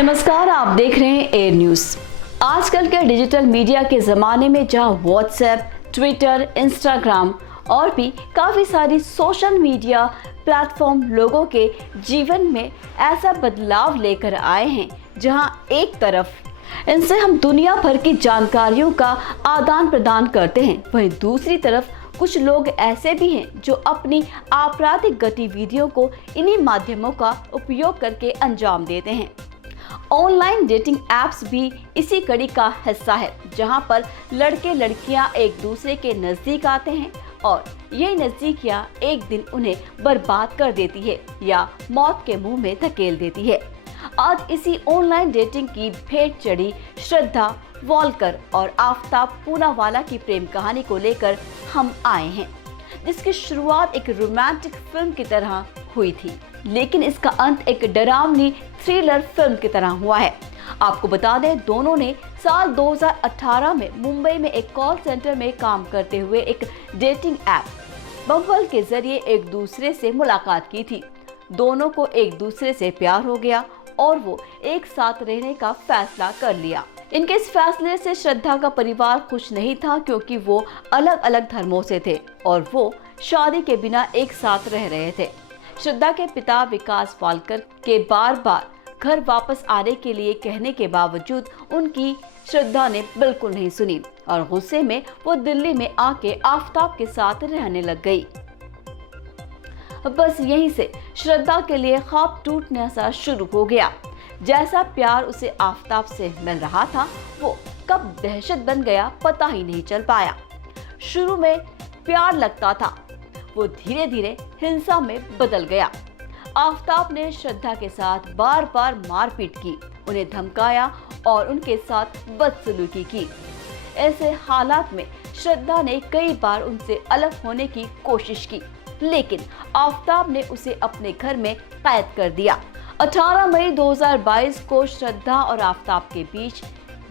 नमस्कार, आप देख रहे हैं एयर न्यूज। आजकल के डिजिटल मीडिया के ज़माने में जहां व्हाट्सएप, ट्विटर, इंस्टाग्राम और भी काफ़ी सारी सोशल मीडिया प्लेटफॉर्म लोगों के जीवन में ऐसा बदलाव लेकर आए हैं, जहां एक तरफ इनसे हम दुनिया भर की जानकारियों का आदान प्रदान करते हैं, वहीं दूसरी तरफ कुछ लोग ऐसे भी हैं जो अपनी आपराधिक गतिविधियों को इन्हीं माध्यमों का उपयोग करके अंजाम देते हैं। ऑनलाइन डेटिंग ऐप्स भी इसी कड़ी का हिस्सा है, जहां पर लड़के लड़कियां एक दूसरे के नजदीक आते हैं और ये नजदीकियां एक दिन उन्हें बर्बाद कर देती है या मौत के मुंह में धकेल देती है। आज इसी ऑनलाइन डेटिंग की भेंट चढ़ी श्रद्धा वॉलकर और आफ्ताब पूनावाला की प्रेम कहानी को लेकर हम आए हैं, जिसकी शुरुआत एक रोमांटिक फिल्म की तरह हुई थी, लेकिन इसका अंत एक डरावनी थ्रिलर फिल्म की तरह हुआ है। आपको बता दें, दोनों ने साल 2018 में मुंबई में एक कॉल सेंटर में काम करते हुए एक डेटिंग ऐप बम्बल के जरिए एक दूसरे से मुलाकात की थी। दोनों को एक दूसरे से प्यार हो गया और वो एक साथ रहने का फैसला कर लिया। इनके इस फैसले से श्रद्धा का परिवार खुश नहीं था, क्योंकि वो अलग अलग धर्मों से थे और वो शादी के बिना एक साथ रह रहे थे। श्रद्धा के पिता विकास वालकर के बार बार घर वापस आने के लिए कहने के बावजूद उनकी श्रद्धा ने बिल्कुल नहीं सुनी और गुस्से में वो दिल्ली में आके आफ्ताब के साथ रहने लग गई। बस यहीं से श्रद्धा के लिए ख्वाब टूटना सा शुरू हो गया। जैसा प्यार उसे आफ्ताब से मिल रहा था, वो कब दहशत बन गया पता ही नहीं चल पाया। शुरू में प्यार लगता था, वो धीरे धीरे हिंसा में बदल गया। आफ्ताब ने श्रद्धा के साथ बार बार मारपीट की, उन्हें धमकाया और उनके साथ बदसलूकी की। ऐसे हालात में श्रद्धा ने कई बार उनसे अलग होने की कोशिश की, लेकिन आफ्ताब ने उसे अपने घर में कैद कर दिया। 18 मई 2022 को श्रद्धा और आफ्ताब के बीच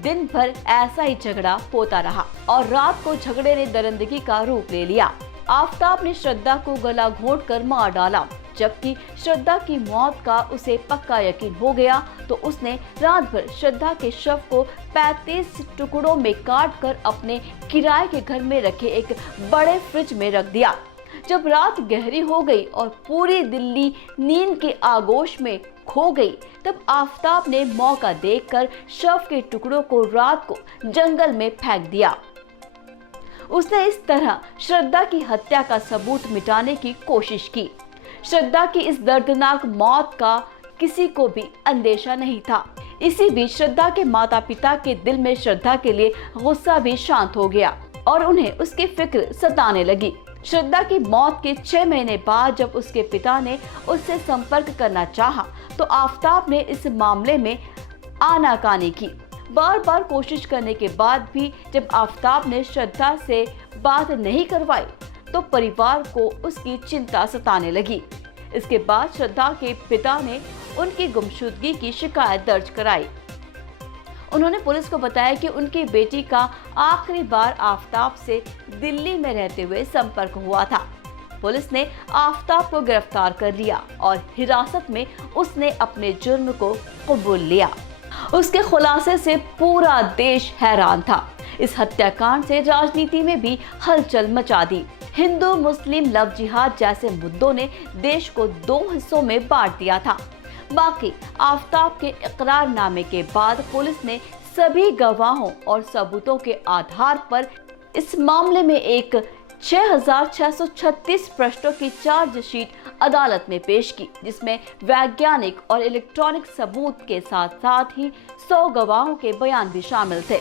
दिन भर ऐसा ही झगड़ा होता रहा और रात को झगड़े ने दरिंदगी का रूप ले लिया। आफ्ताब ने श्रद्धा को गला घोंटकर मार डाला। जबकि श्रद्धा की मौत का उसे पक्का यकीन हो गया, तो उसने रात भर श्रद्धा के शव को 35 टुकड़ों में काटकर अपने किराए के घर में रखे एक बड़े फ्रिज में रख दिया। जब रात गहरी हो गई और पूरी दिल्ली नींद के आगोश में खो गई, तब आफ्ताब ने मौका देखकर शव के टुकड़ों को रात को जंगल में फेंक दिया। उसने इस तरह श्रद्धा की हत्या का सबूत मिटाने की कोशिश की। श्रद्धा की इस दर्दनाक मौत का किसी को भी अंदेशा नहीं था। इसी बीच श्रद्धा के माता पिता के दिल में श्रद्धा के लिए गुस्सा भी शांत हो गया और उन्हें उसकी फिक्र सताने लगी। श्रद्धा की मौत के 6 महीने बाद जब उसके पिता ने उससे संपर्क करना चाहा, तो आफ्ताब ने इस मामले में आनाकानी की। बार बार कोशिश करने के बाद भी जब आफ्ताब ने श्रद्धा से बात नहीं करवाई, तो परिवार को उसकी चिंता सताने लगी। इसके बाद श्रद्धा के पिता ने उनकी गुमशुदगी की शिकायत दर्ज कराई। उन्होंने पुलिस को बताया कि उनकी बेटी का आखिरी बार आफ्ताब से दिल्ली में रहते हुए संपर्क हुआ था। पुलिस ने आफ्ताब को गिरफ्तार कर लिया और हिरासत में उसने अपने जुर्म को कबूल लिया। उसके खुलासे से पूरा देश हैरान था। इस हत्याकांड से राजनीति में भी हलचल मचा दी। हिंदू मुस्लिम लव जिहाद जैसे मुद्दों ने देश को 2 हिस्सों में बांट दिया था। बाकी आफ्ताब के इकरारनामे के बाद पुलिस ने सभी गवाहों और सबूतों के आधार पर इस मामले में एक 6,636 पृष्ठों की चार्जशीट अदालत में पेश की, जिसमें वैज्ञानिक और इलेक्ट्रॉनिक सबूत के साथ साथ ही 100 गवाहों के बयान भी शामिल थे।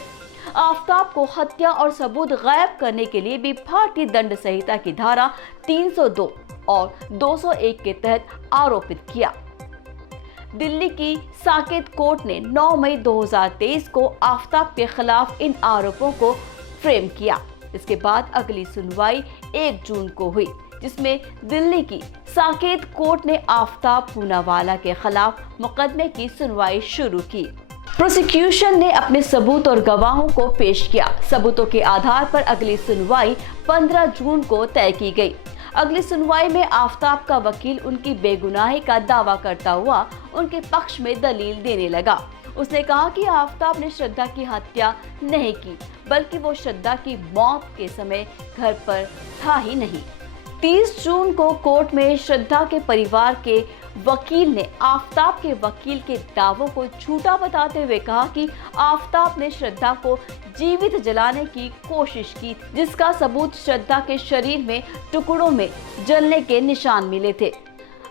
आफ्ताब को हत्या और सबूत गायब करने के लिए भी भारतीय दंड संहिता की धारा 302 और 201 के तहत आरोपित किया। दिल्ली की साकेत कोर्ट ने 9 मई 2023 को आफ्ताब के खिलाफ इन आरोपों को फ्रेम किया। इसके बाद अगली सुनवाई 1 जून को हुई, जिसमें दिल्ली की साकेत कोर्ट ने आफ्ताब पूनावाला के खिलाफ मुकदमे की सुनवाई शुरू की। प्रोसिक्यूशन ने अपने सबूत और गवाहों को पेश किया। सबूतों के आधार पर अगली सुनवाई 15 जून को तय की गई। अगली सुनवाई में आफ्ताब का वकील उनकी बेगुनाही का दावा करता हुआ उनके पक्ष में दलील देने लगा। उसने कहा कि आफताब ने श्रद्धा की हत्या नहीं की, बल्कि वो श्रद्धा की मौत के समय घर पर था ही नहीं। 30 जून को कोर्ट में श्रद्धा के परिवार के वकील ने आफताब के वकील के दावों को झूठा बताते हुए कहा कि आफताब ने श्रद्धा को जीवित जलाने की कोशिश की, जिसका सबूत श्रद्धा के शरीर में टुकड़ों में जलने के निशान मिले थे।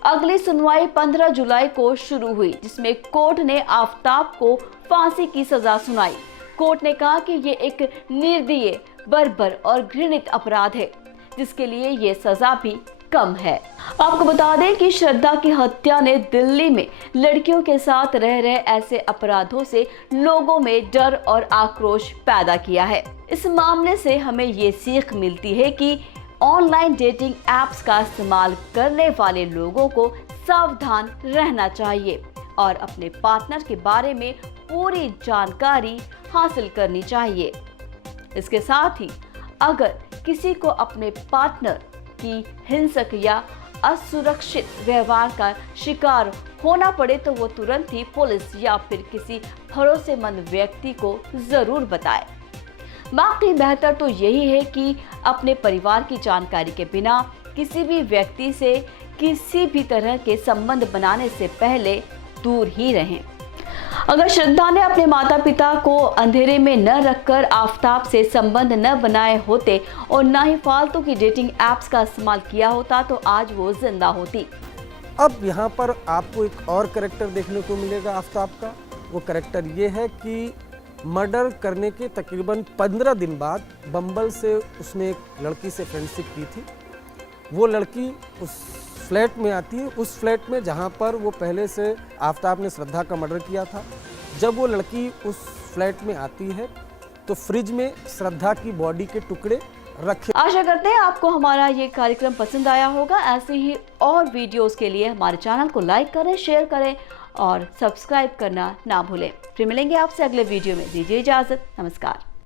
अगली सुनवाई 15 जुलाई को शुरू हुई, जिसमें कोर्ट ने आफताब को फांसी की सजा सुनाई। कोर्ट ने कहा कि ये एक निर्दयी, बर्बर और घृणित अपराध है, जिसके लिए ये सजा भी कम है। आपको बता दें कि श्रद्धा की हत्या ने दिल्ली में लड़कियों के साथ रह रहे ऐसे अपराधों से लोगों में डर और आक्रोश पैदा किया है। इस मामले से हमें ये सीख मिलती है कि ऑनलाइन डेटिंग एप्स का इस्तेमाल करने वाले लोगों को सावधान रहना चाहिए और अपने पार्टनर के बारे में पूरी जानकारी हासिल करनी चाहिए। इसके साथ ही अगर किसी को अपने पार्टनर की हिंसक या असुरक्षित व्यवहार का शिकार होना पड़े तो वो तुरंत ही पुलिस या फिर किसी भरोसेमंद व्यक्ति को जरूर बताए। बाकी बेहतर तो यही है कि अपने परिवार की जानकारी के बिना किसी भी व्यक्ति से किसी भी तरह के संबंध बनाने से पहले दूर ही रहें। अगर श्रद्धा ने अपने माता पिता को अंधेरे में न रखकर आफताब से संबंध न बनाए होते और न ही फालतू की डेटिंग एप्स का इस्तेमाल किया होता तो आज वो जिंदा होती। अब यहाँ पर आपको एक और कैरेक्टर देखने को मिलेगा आफताब का। वो कैरेक्टर ये है कि मर्डर करने के तकरीबन 15 दिन बाद बम्बल से उसने एक लड़की से फ्रेंडशिप की थी। वो लड़की उस फ्लैट में आती है, उस फ्लैट में जहाँ पर वो पहले से आफताब ने श्रद्धा का मर्डर किया था। जब वो लड़की उस फ्लैट में आती है तो फ्रिज में श्रद्धा की बॉडी के टुकड़े रखे। आशा करते हैं आपको हमारा ये कार्यक्रम पसंद आया होगा। ऐसे ही और वीडियोस के लिए हमारे चैनल को लाइक करें, शेयर करें और सब्सक्राइब करना ना भूलें। फिर मिलेंगे आपसे अगले वीडियो में। दीजिए इजाजत। नमस्कार।